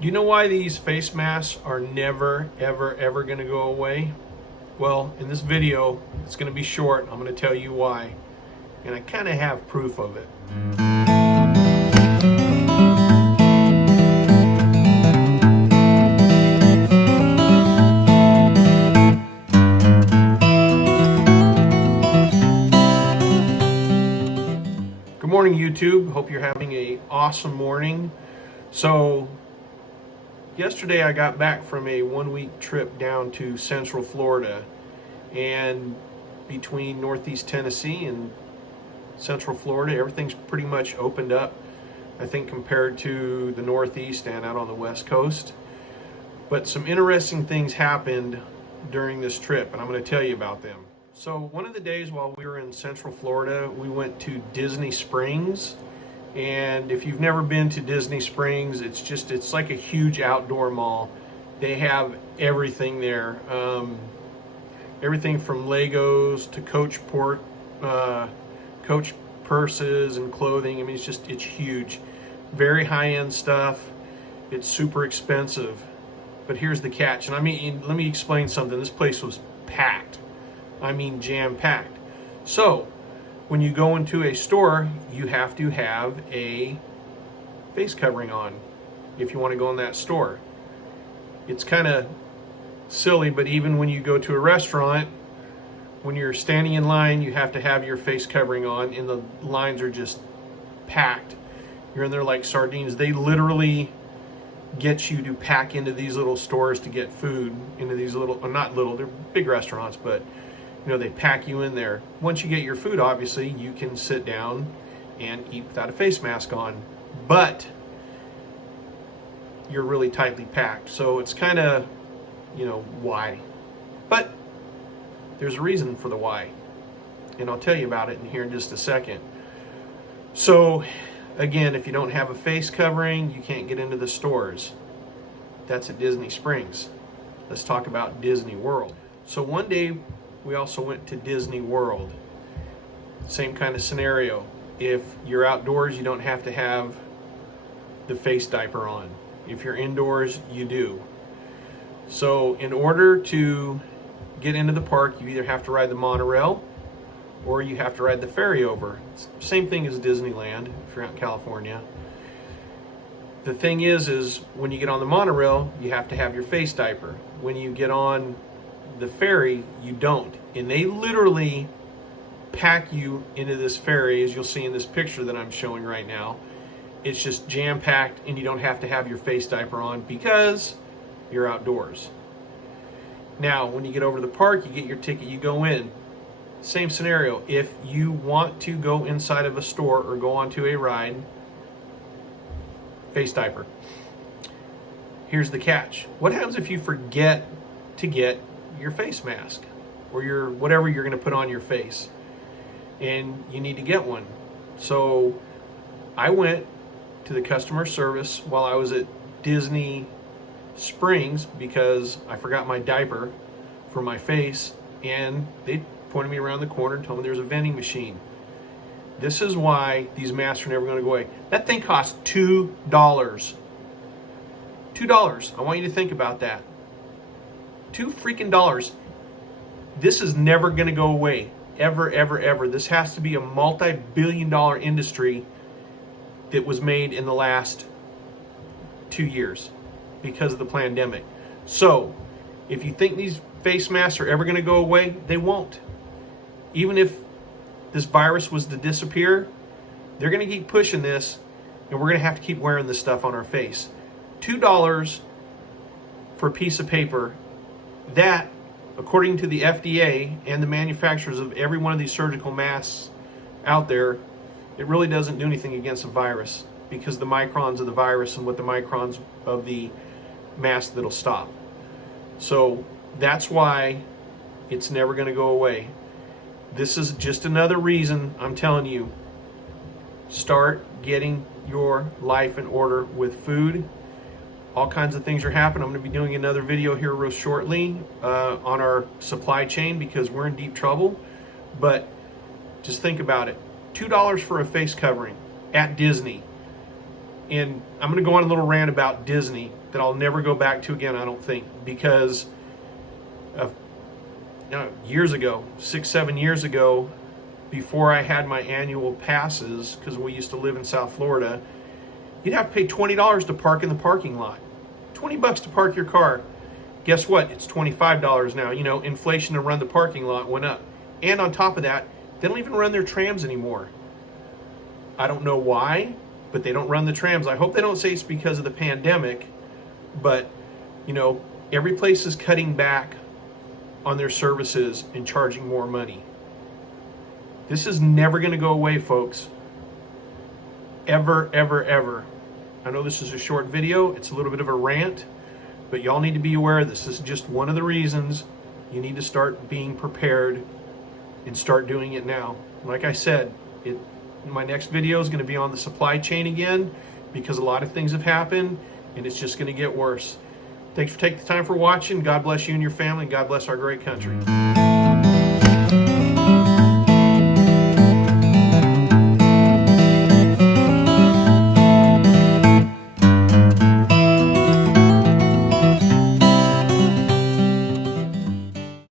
Do you know why these face masks are never, ever going to go away? Well, in this video, it's going to be short. I'm going to tell you why. And I kind of have proof of it. Good morning, YouTube. Hope you're having an awesome morning. So, yesterday I got back from a one-week trip down to Central Florida, and between Northeast Tennessee and Central Florida, everything's pretty much opened up, I think, compared to the Northeast and out on the West Coast. But some interesting things happened during this trip, and I'm going to tell you about them. So one of the days while we were in Central Florida, we went to Disney Springs. And if you've never been to Disney Springs, it's like a huge outdoor mall. They have everything there. Everything from Legos to Coach purses and clothing. I mean, it's huge. Very high-end stuff. It's super expensive. But here's the catch. And I mean, let me explain something. This place was packed. I mean, jam-packed. So, when you go into a store, you have to have a face covering on if you want to go in that store. It's kind of silly, but even when you go to a restaurant, when you're standing in line, you have to have your face covering on, and the lines are just packed. You're in there like sardines. They literally get you to pack into these little stores to get food, into these little, or not little, they're big restaurants, but you know, they pack you in there. Once you get your food, obviously, you can sit down and eat without a face mask on, but you're really tightly packed. So it's kind of, you know, why? But there's a reason for the why, and I'll tell you about it in here in just a second. So again, if you don't have a face covering, you can't get into the stores. That's at Disney Springs. Let's talk about Disney World. So one day we also went to Disney World. Same kind of scenario. If you're outdoors, you don't have to have the face diaper on. If you're indoors, you do. So in order to get into the park, you either have to ride the monorail or you have to ride the ferry over. It's the same thing as Disneyland if you're out in California. The thing is when you get on the monorail, you have to have your face diaper. When you get on the ferry, you don't. And they literally pack you into this ferry, as you'll see in this picture that I'm showing right now. It's just jam-packed, and you don't have to have your face diaper on because you're outdoors. Now, when you get over to the park, you get your ticket, you go in. Same scenario. If you want to go inside of a store or go onto a ride, face diaper. Here's the catch. What happens if you forget to get your face mask or your whatever you're going to put on your face and you need to get one? So I went to the customer service while I was at Disney Springs because I forgot my diaper for my face, and they pointed me around the corner and told me there's a vending machine. This is why these masks are never going to go away. That thing costs $2. $2. I want you to think about that. $2 freaking dollars. This is never going to go away. Ever, ever, ever. This has to be a multi-billion-dollar industry that was made in the last 2 years because of the pandemic. So, if you think these face masks are ever going to go away, they won't. Even if this virus was to disappear, they're going to keep pushing this, and we're going to have to keep wearing this stuff on our face. $2 for a piece of paper. That, according to the FDA and the manufacturers of every one of these surgical masks out there, it really doesn't do anything against the virus because the microns of the virus and what the microns of the mask that'll stop. So that's why it's never going to go away. This is just another reason I'm telling you, start getting your life in order with food. All kinds of things are happening. I'm going to be doing another video here real shortly on our supply chain because we're in deep trouble. But just think about it. $2 for a face covering at Disney. And I'm going to go on a little rant about Disney that I'll never go back to again, I don't think, because of, years ago, 6-7 years ago, before I had my annual passes, because we used to live in South Florida, you'd have to pay $20 to park in the parking lot. $20 to park your car. Guess what? It's $25 now. You know, inflation to run the parking lot went up. And on top of that, they don't even run their trams anymore. I don't know why, but they don't run the trams. I hope they don't say it's because of the pandemic, but, you know, every place is cutting back on their services and charging more money. This is never going to go away, folks. Ever, ever, ever. I know this is a short video. It's a little bit of a rant, but y'all need to be aware of this. This is just one of the reasons you need to start being prepared and start doing it now. Like I said, my next video is going to be on the supply chain again, because a lot of things have happened and it's just going to get worse. Thanks for taking the time for watching. God bless you and your family, and God bless our great country.